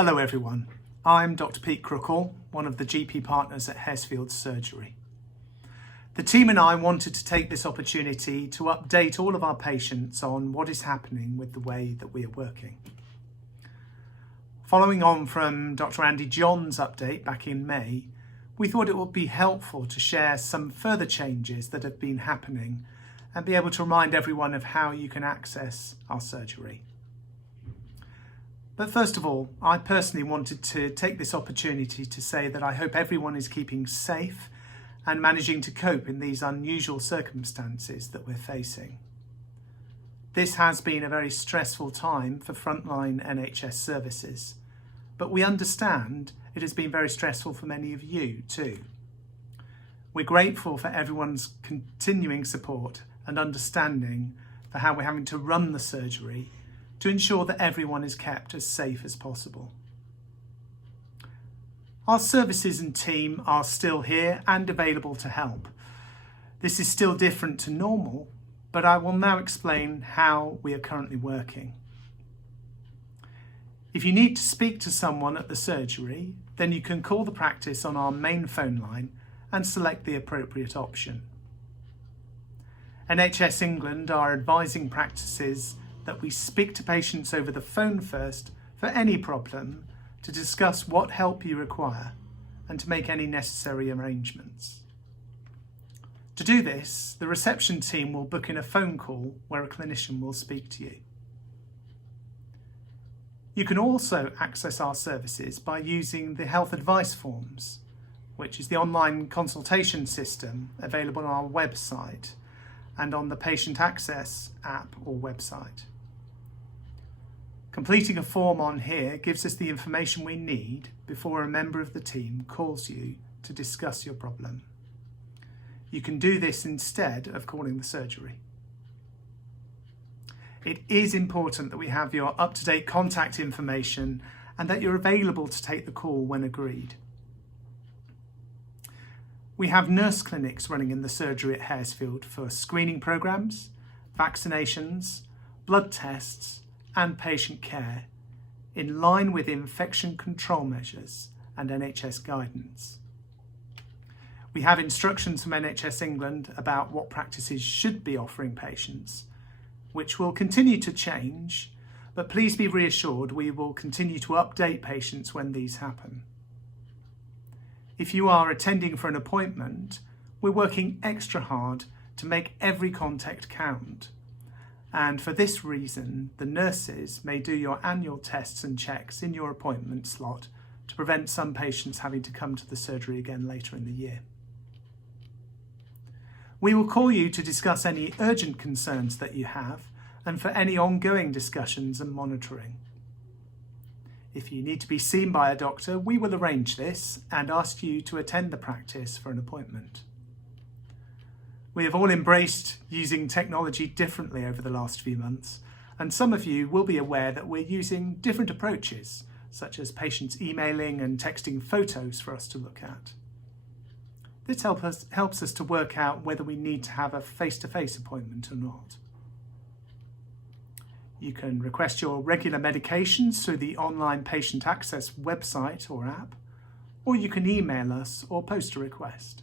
Hello everyone, I'm Dr. Pete Crookall, one of the GP partners at Haresfield Surgery. The team and I wanted to take this opportunity to update all of our patients on what is happening with the way that we are working. Following on from Dr. Andy John's update back in May, we thought it would be helpful to share some further changes that have been happening and be able to remind everyone of how you can access our surgery. But first of all, I personally wanted to take this opportunity to say that I hope everyone is keeping safe and managing to cope in these unusual circumstances that we're facing. This has been a very stressful time for frontline NHS services, but we understand it has been very stressful for many of you too. We're grateful for everyone's continuing support and understanding for how we're having to run the surgery to ensure that everyone is kept as safe as possible. Our services and team are still here and available to help. This is still different to normal, but I will now explain how we are currently working. If you need to speak to someone at the surgery, then you can call the practice on our main phone line and select the appropriate option. NHS England are advising practices that we speak to patients over the phone first for any problem to discuss what help you require and to make any necessary arrangements. To do this, the reception team will book in a phone call where a clinician will speak to you. You can also access our services by using the health advice forms, which is the online consultation system available on our website and on the Patient Access app or website. Completing a form on here gives us the information we need before a member of the team calls you to discuss your problem. You can do this instead of calling the surgery. It is important that we have your up-to-date contact information and that you're available to take the call when agreed. We have nurse clinics running in the surgery at Haresfield for screening programs, vaccinations, blood tests and patient care in line with infection control measures and NHS guidance. We have instructions from NHS England about what practices should be offering patients, which will continue to change, but please be reassured we will continue to update patients when these happen. If you are attending for an appointment, we're working extra hard to make every contact count. And for this reason, the nurses may do your annual tests and checks in your appointment slot to prevent some patients having to come to the surgery again later in the year. We will call you to discuss any urgent concerns that you have and for any ongoing discussions and monitoring. If you need to be seen by a doctor, we will arrange this and ask you to attend the practice for an appointment. We have all embraced using technology differently over the last few months, and some of you will be aware that we're using different approaches, such as patients emailing and texting photos for us to look at. This helps us to work out whether we need to have a face-to-face appointment or not. You can request your regular medications through the online Patient Access website or app, or you can email us or post a request.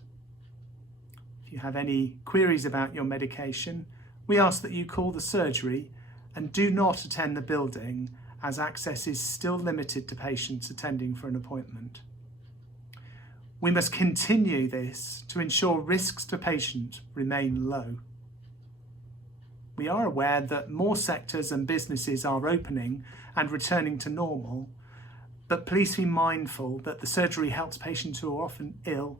If you have any queries about your medication, we ask that you call the surgery and do not attend the building as access is still limited to patients attending for an appointment. We must continue this to ensure risks to patients remain low. We are aware that more sectors and businesses are opening and returning to normal, but please be mindful that the surgery helps patients who are often ill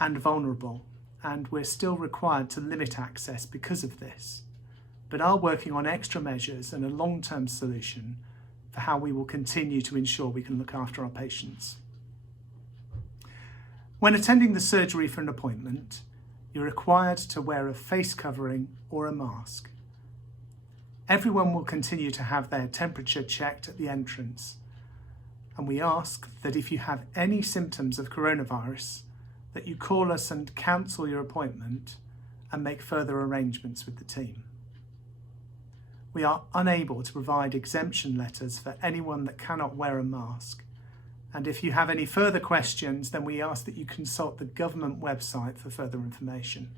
and vulnerable, and we're still required to limit access because of this, but are working on extra measures and a long-term solution for how we will continue to ensure we can look after our patients. When attending the surgery for an appointment, you're required to wear a face covering or a mask. Everyone will continue to have their temperature checked at the entrance, and we ask that if you have any symptoms of coronavirus, that you call us and cancel your appointment and make further arrangements with the team. We are unable to provide exemption letters for anyone that cannot wear a mask, And if you have any further questions, then we ask that you consult the government website for further information.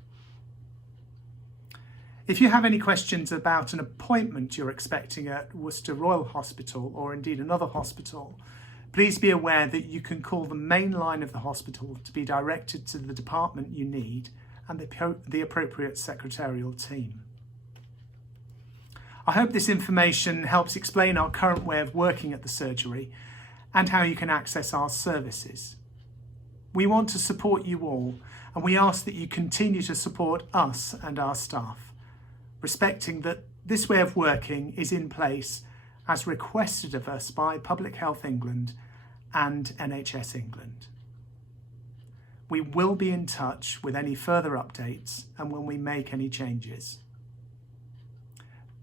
If you have any questions about an appointment you're expecting at Worcester Royal Hospital or indeed another hospital, please be aware that you can call the main line of the hospital to be directed to the department you need and the appropriate secretarial team. I hope this information helps explain our current way of working at the surgery and how you can access our services. We want to support you all, and we ask that you continue to support us and our staff, respecting that this way of working is in place as requested of us by Public Health England and NHS England. We will be in touch with any further updates and when we make any changes.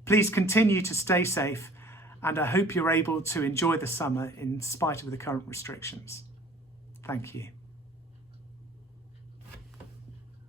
Please continue to stay safe, and I hope you're able to enjoy the summer in spite of the current restrictions. Thank you.